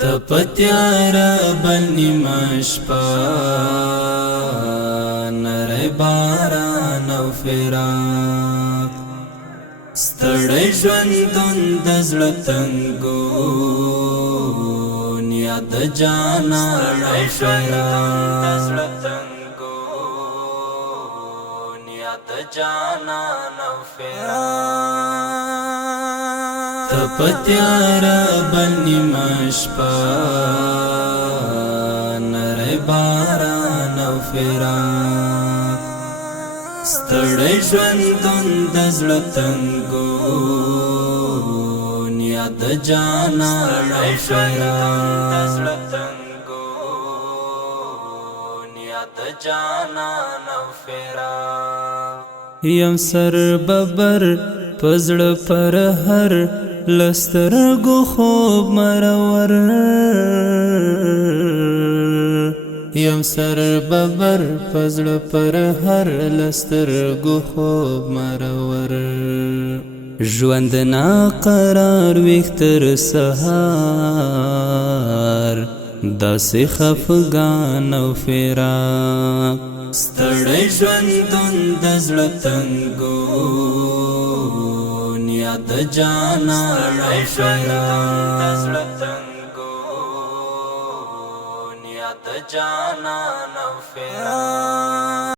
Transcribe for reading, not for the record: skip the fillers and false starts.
تپتیارا بنی مشپا نره باران او فراق ستړی ژوندون د زړه تنګون یاد جانان او فراق جانان او فراق تپتیارا بنی مشپا نره باران او فراق ستړی ژوندون د زړه تنګون یاد جانان او فراق جانان او فراق یم سر ببر پزړه پر هر لسترګو خوب مرور یم سر ببر پزړه پر هر لسترګو خوب مرور ژوند نا قرار وختر سهار داسې خفګان او فراق ستړی ژوندون د زړه تنګون یاد جانان او فراق